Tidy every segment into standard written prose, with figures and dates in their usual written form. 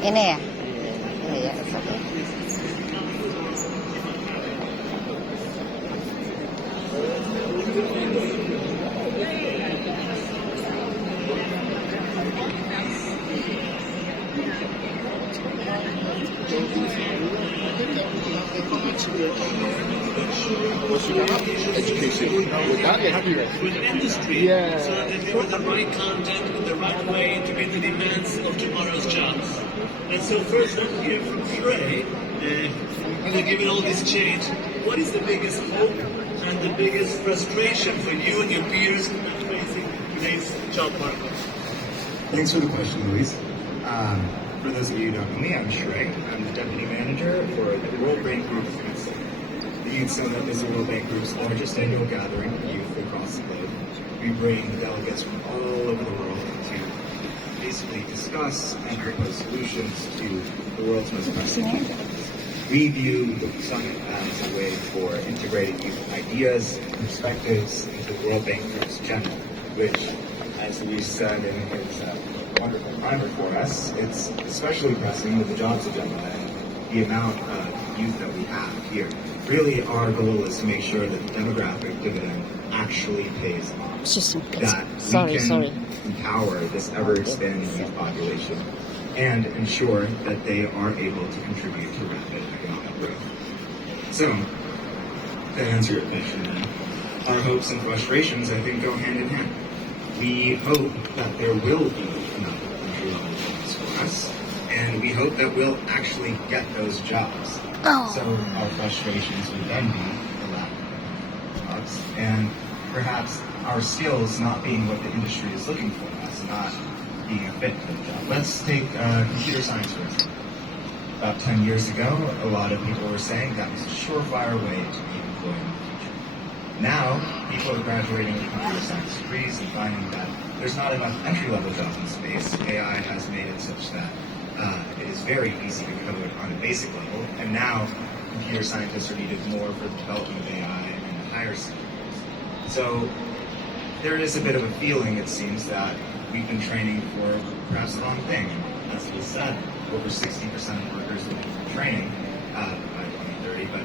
Ini ya? Ini ya. Education. With industry, so that they deliver the right content in the right way to meet the demands of tomorrow's jobs. And so first, let's hear from Shrey. Given all this change, what is the biggest hope and the biggest frustration for you and your peers facing today's job market? Thanks for the question, Luis. For those of you who don't know me, I'm Shrey. I'm the Deputy Manager for the World Bank Group's Youth Summit. The Youth Summit is the World Bank Group's largest annual gathering of youth across the globe. We bring delegates from all over the world to basically discuss and propose solutions to the world's most pressing challenges. We view the summit as a way for integrating youth ideas and perspectives into the World Bank Group's agenda, which, as Luis said in his wonderful primer for us, it's especially pressing with the jobs agenda and the amount of youth that we have here. Really, our goal is to make sure that the demographic dividend actually pays off. That we can empower this ever-expanding youth population and ensure that they are able to contribute to rapid economic growth. So, to answer your question, our hopes and frustrations, I think, go hand in hand. We hope that there will be enough entry-level jobs for us, and we hope that we'll actually get those jobs. So our frustrations would then be the lack of jobs, and perhaps our skills not being what the industry is looking for us, not being a fit for the job. Let's take computer science for example. About 10 years ago, a lot of people were saying that was a surefire way to be employed in the future. Now, people are graduating with computer science degrees and finding that there's not enough entry-level jobs in space. AI has made it such that it is very easy to code on a basic level, and now computer scientists are needed more for the development of AI and higher skills. So there is a bit of a feeling, it seems, that we've been training for perhaps the wrong thing. As we said, over 60% of workers will be training by 2030, but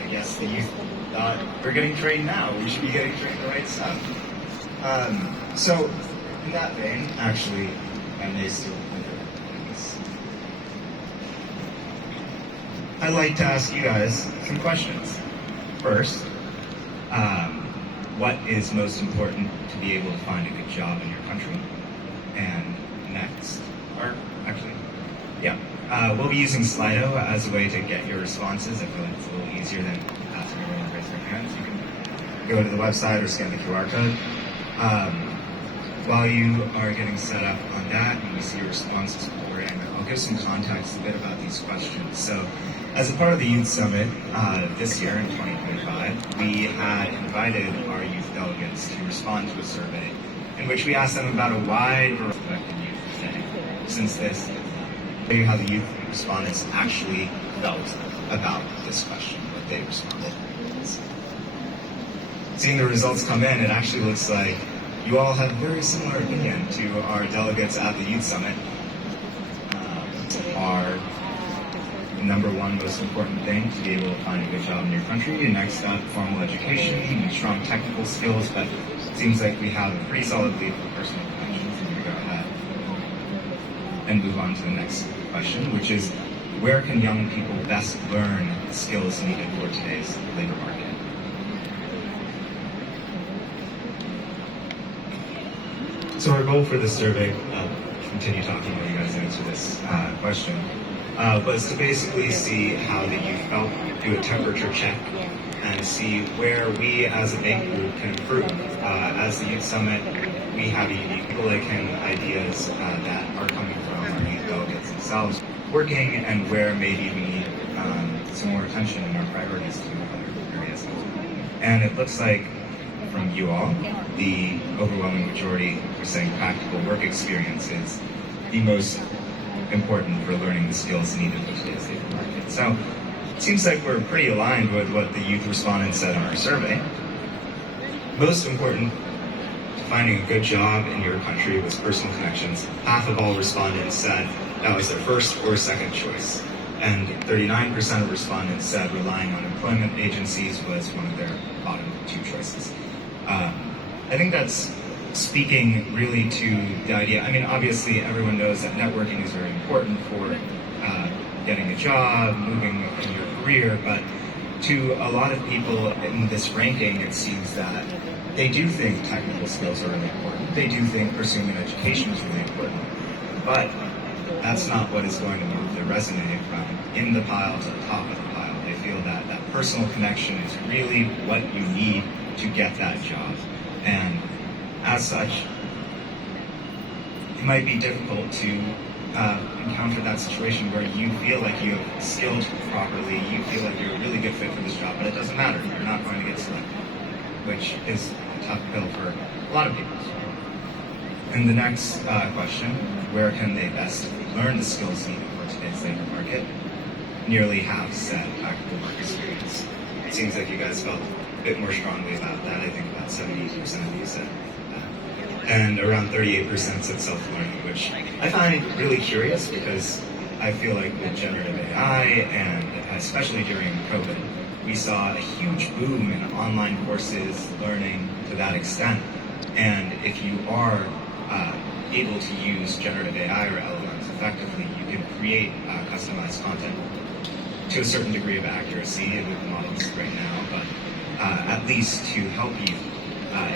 I guess the youth thought, we're getting trained now, we should be getting trained the right stuff. So, in that vein, actually, I may still this. I'd like to ask you guys some questions. First, what is most important to be able to find a good job in your country? And next, or actually, we'll be using Slido as a way to get your responses. I feel like it's a little easier than asking everyone to raise their hands. You can go to the website or scan the QR code. While you are getting set up on that and we see your responses pour in, I'll give some context a bit about these questions. So, as a part of the Youth Summit this year in 2025, we had invited our youth delegates to respond to a survey in which we asked them about a wide variety of affected youth today. Since this, I'll tell you how the youth respondents actually felt about this question, what they responded. Seeing the results come in, it actually looks like you all have a very similar opinion to our delegates at the Youth Summit. Our number one most important thing to be able to find a good job in your country, and next up, formal education and strong technical skills, but it seems like we have a pretty solid lead for personal connections. I'm going to go ahead and move on to the next question, which is, where can young people best learn the skills needed for today's labor market? So our goal for this survey, I'll continue talking while you guys answer this question, was to basically see how the youth felt, do a temperature check, and see where we as a bank group can improve. As the Youth Summit, we have unique ideas that are coming from our youth delegates themselves, working, and where maybe we need some more attention in our priorities to other areas. And it looks like from you all, the overwhelming majority are saying practical work experience is the most important for learning the skills needed for today's labor market. So it seems like we're pretty aligned with what the youth respondents said on our survey. Most important to finding a good job in your country was personal connections. Half of all respondents said that was their first or second choice. And 39% of respondents said relying on employment agencies was one of their bottom two choices. I think that's speaking really to the idea. I mean, obviously, everyone knows that networking is very important for getting a job, moving in your career, but to a lot of people in this ranking, it seems that they do think technical skills are really important. They do think pursuing an education is really important. But that's not what is going to move their resume from in the pile to the top of the pile. They feel that that personal connection is really what you need to get that job. And as such, it might be difficult to encounter that situation where you feel like you have skilled properly, you feel like you're a really good fit for this job, but it doesn't matter. You're not going to get selected, which is a tough pill for a lot of people. And the next question, where can they best learn the skills needed for today's labor market? Nearly half said practical work experience. It seems like you guys felt a bit more strongly about that. I think about 78% of you said that. And around 38% said self-learning, which I find really curious because I feel like with generative AI and especially during COVID, we saw a huge boom in online courses, learning to that extent. And if you are able to use generative AI or LLMs effectively, you can create customized content to a certain degree of accuracy with models right now, but at least to help you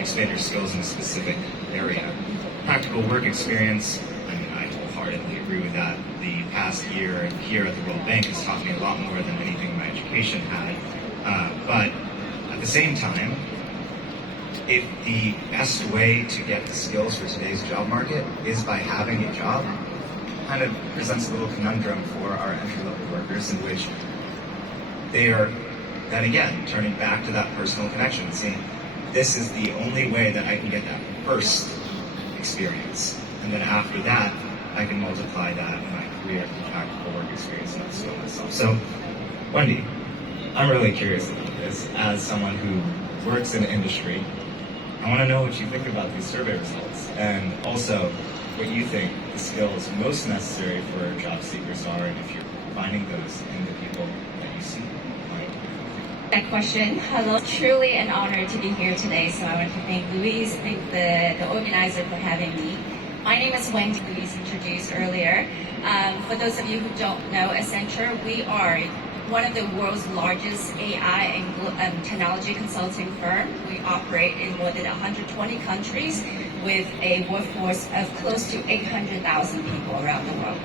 expand your skills in a specific area. Practical work experience, I mean, I wholeheartedly agree with that. The past year here at the World Bank has taught me a lot more than anything my education had. But at the same time, if the best way to get the skills for today's job market is by having a job, kind of presents a little conundrum for our entry-level workers in which they are, then again, turning back to that personal connection, saying, this is the only way that I can get that first experience. And then after that, I can multiply that in my career through practical work experience and upskill myself. So, Wendy, I'm really curious about this. As someone who works in the industry, I want to know what you think about these survey results, and also what you think the skills most necessary for job seekers are, and if you're finding those in the people that you see. That question. Hello, truly an honor to be here today. So I want to thank Louise, thank the organizer for having me. My name is Wendy, Louise introduced earlier. For those of you who don't know Accenture, we are one of the world's largest AI and technology consulting firm. We operate in more than 120 countries with a workforce of close to 800,000 people around the world.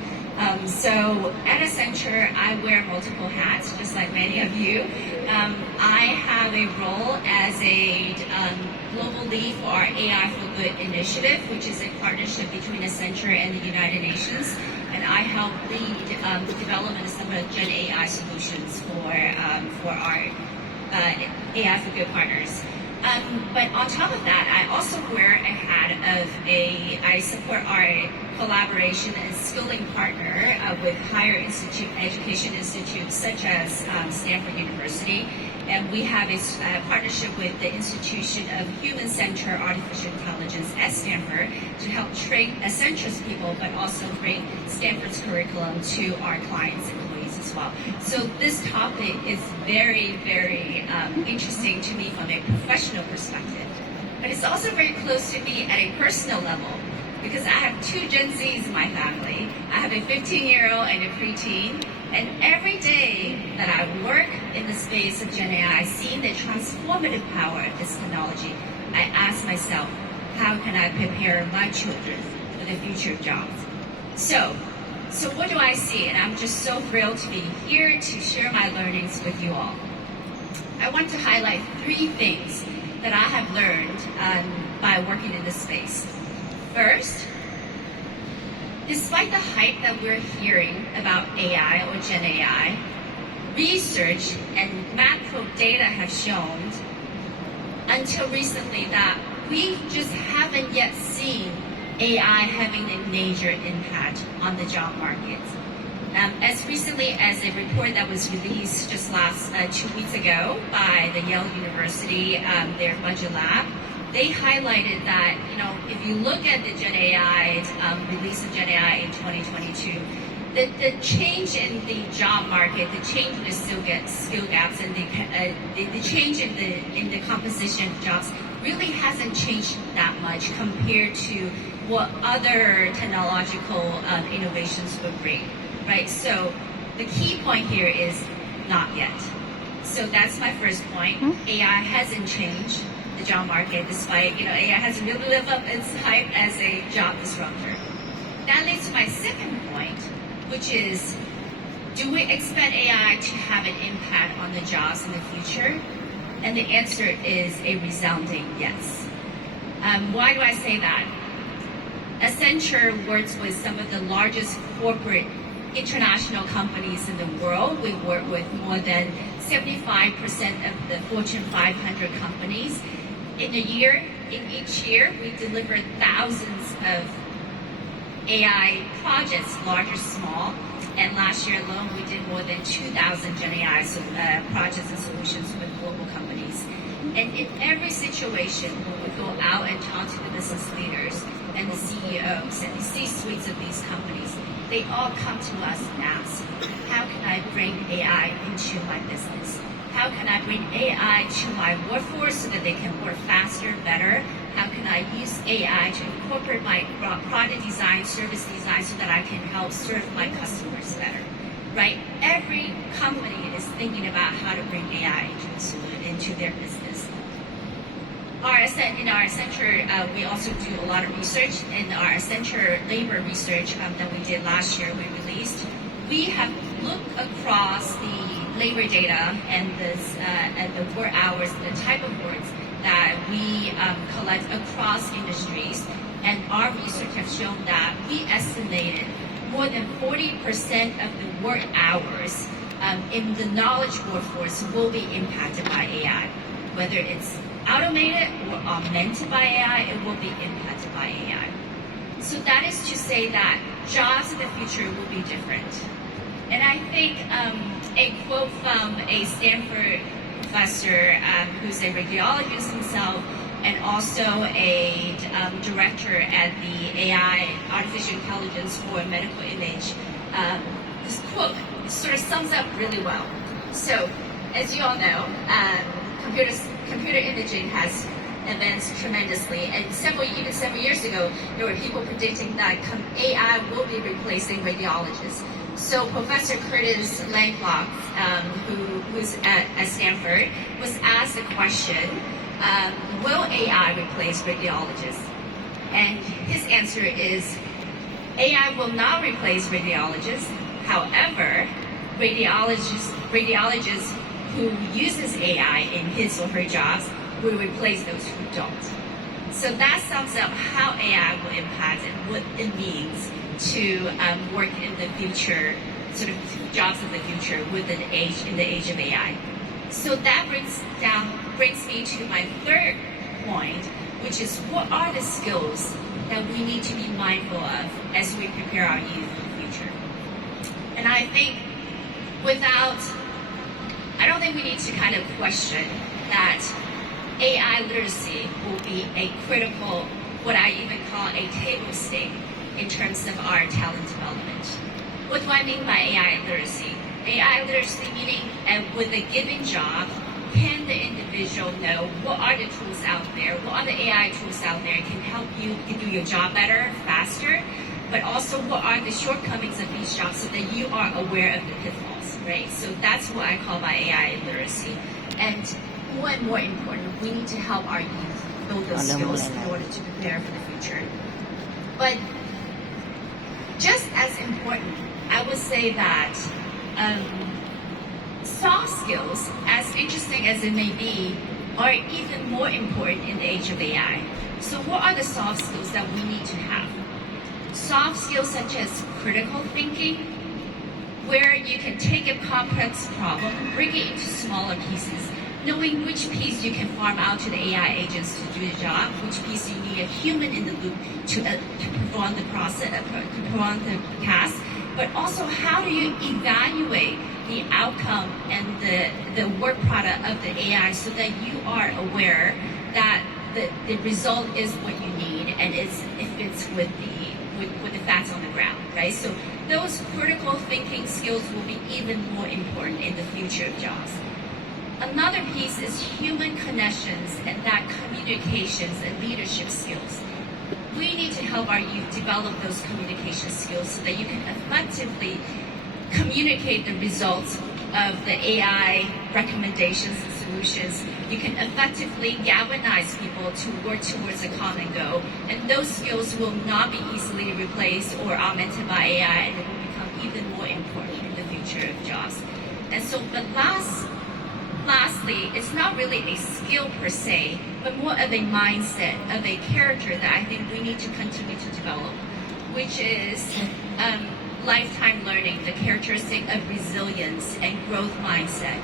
So at Accenture, I wear multiple hats, just like many of you. I have a role as a global lead for our AI for Good initiative, which is a partnership between Accenture and the United Nations. And I help lead the development of some of Gen AI solutions for our AI for Good partners. But on top of that, I also wear a hat of I support our collaboration and skilling partner with higher education institutes such as Stanford University. And we have a partnership with the Institution of Human-Centered Artificial Intelligence at Stanford to help train Accenture's people, but also bring Stanford's curriculum to our clients and employees as well. So this topic is very, very interesting to me from a professional perspective. But it's also very close to me at a personal level, because I have two Gen Zs in my family. I have a 15-year-old and a preteen. And every day that I work in the space of Gen AI, seeing the transformative power of this technology, I ask myself, how can I prepare my children for the future of jobs? So what do I see? And I'm just so thrilled to be here to share my learnings with you all. I want to highlight 3 things that I have learned by working in this space. First, despite the hype that we're hearing about AI or Gen AI, research and macro data have shown until recently that we just haven't yet seen AI having a major impact on the job market. As recently as a report that was released just last 2 weeks ago by the Yale University, their budget lab, they highlighted that, if you look at the Gen AI, release of Gen AI in 2022, the change in the job market, the change in the skill gaps, and the change in the composition of jobs really hasn't changed that much compared to what other technological innovations would bring, right? So the key point here is not yet. So that's my first point. AI hasn't changed the job market, despite AI hasn't really lived up its hype as a job disruptor. That leads to my second point, which is, do we expect AI to have an impact on the jobs in the future? And the answer is a resounding yes. Why do I say that? Accenture works with some of the largest corporate international companies in the world. We work with more than 75% of the Fortune 500 companies. In each year, we deliver thousands of AI projects, large or small. And last year alone, we did more than 2,000 Gen AI projects and solutions with global companies. And in every situation, when we go out and talk to the business leaders and the CEOs and the C-suites of these companies, they all come to us and ask, how can I bring AI into my business? How can I bring AI to my workforce so that they can work faster, better? How can I use AI to incorporate my product design, service design, so that I can help serve my customers better, right? Every company is thinking about how to bring AI into their business. In our Accenture, we also do a lot of research. In our Accenture labor research that we did last year, we released, we have looked across the labor data and the work hours, the type of works that we collect across industries. And our research has shown that we estimated more than 40% of the work hours in the knowledge workforce will be impacted by AI. Whether it's automated or augmented by AI, it will be impacted by AI. So that is to say that jobs in the future will be different. And I think a quote from a Stanford professor who's a radiologist himself and also a director at the AI, Artificial Intelligence for Medical Image, this quote sort of sums up really well. So, as you all know, computer imaging has advanced tremendously, and even several years ago, there were people predicting that AI will be replacing radiologists. So Professor Curtis Langlock, who's at Stanford, was asked the question, will AI replace radiologists? And his answer is, AI will not replace radiologists. However, radiologists who uses AI in his or her jobs will replace those who don't. So that sums up how AI will impact and what it means to work in the future, sort of jobs in the future in the age of AI. So that brings me to my third point, which is, what are the skills that we need to be mindful of as we prepare our youth for the future? And I don't think we need to kind of question that AI literacy will be a critical, what I even call a table stake in terms of our talent development. What do I mean by AI literacy? AI literacy meaning with a given job, can the individual know what are the tools out there, what are the AI tools out there that can help you do your job better, faster, but also what are the shortcomings of each job so that you are aware of the pitfalls, right? So that's what I call by AI literacy. And more and more important, we need to help our youth build those skills in order to prepare for the future. But just as important, I would say that soft skills, as interesting as it may be, are even more important in the age of AI. So what are the soft skills that we need to have? Soft skills such as critical thinking, where you can take a complex problem, break it into smaller pieces, knowing which piece you can farm out to the AI agents to do the job, which piece you need a human in the loop to perform the process, perform the task, but also how do you evaluate the outcome and the work product of the AI so that you are aware that the result is what you need and it fits with with the facts on the ground, right? So those critical thinking skills will be even more important in the future of jobs. Another piece is human connections and that communications and leadership skills. We need to help our youth develop those communication skills so that you can effectively communicate the results of the AI recommendations and solutions. You can effectively galvanize people to work towards a common goal. And those skills will not be easily replaced or augmented by AI, and it will become even more important in the future of jobs. And so, but lastly, it's not really a skill per se, but more of a mindset, of a character that I think we need to continue to develop, which is lifetime learning, the characteristic of resilience and growth mindset.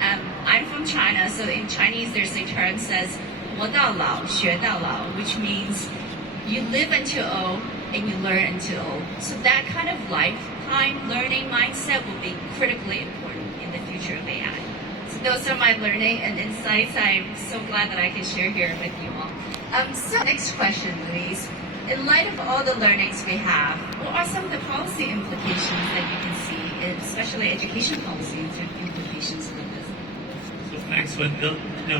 I'm from China, so in Chinese there's a term that says 活到老学到老, which means you live until old and you learn until old. So that kind of lifetime learning mindset will be critically important in the future of AI. So those are my learning and insights. I'm so glad that I can share here with you all. So next question, Louise. In light of all the learnings we have, what are some of the policy implications that you can see, especially education policy implications of this? So thanks for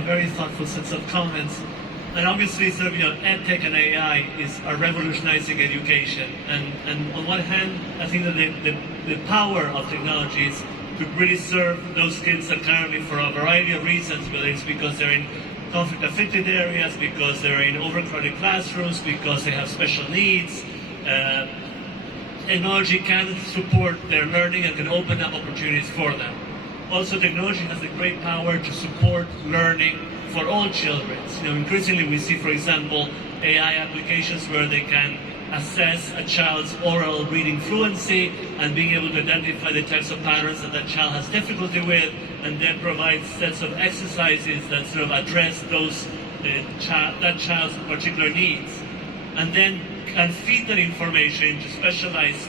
very thoughtful sets of comments. And obviously, sort of, EdTech and AI are revolutionizing education. And on one hand, I think that the power of technologies to really serve those kids that currently, for a variety of reasons, whether it's because they're in conflict-affected areas, because they're in overcrowded classrooms, because they have special needs, technology can support their learning and can open up opportunities for them. Also, technology has the great power to support learning for all children. Increasingly we see, for example, AI applications where they can assess a child's oral reading fluency and being able to identify the types of patterns that child has difficulty with, and then provide sets of exercises that sort of address that child's particular needs, and then can feed that information into specialized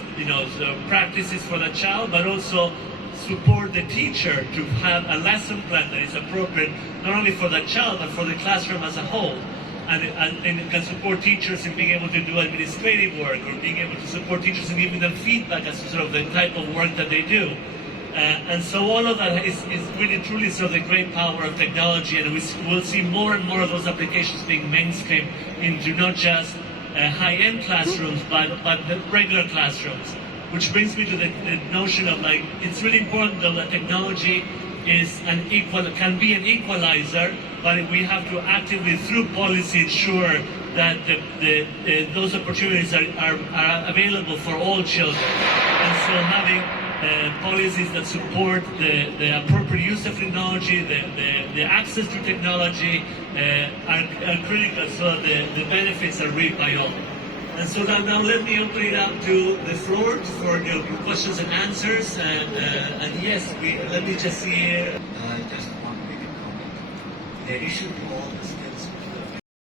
practices for the child, but also support the teacher to have a lesson plan that is appropriate not only for the child but for the classroom as a whole. And it can support teachers in being able to do administrative work, or being able to support teachers in giving them feedback as to sort of the type of work that they do. And so all of that is really truly sort of the great power of technology, and we'll see more and more of those applications being mainstream into not just high-end classrooms, but the regular classrooms. Which brings me to the notion of it's really important that technology can be an equalizer, but we have to actively, through policy, ensure that those opportunities are available for all children. And so having policies that support the appropriate use of technology, the access to technology are critical, so the benefits are reaped by all. And so now let me open it up to the floor for questions and answers. And yes, let me just see here. Just one quick comment. The issue to all is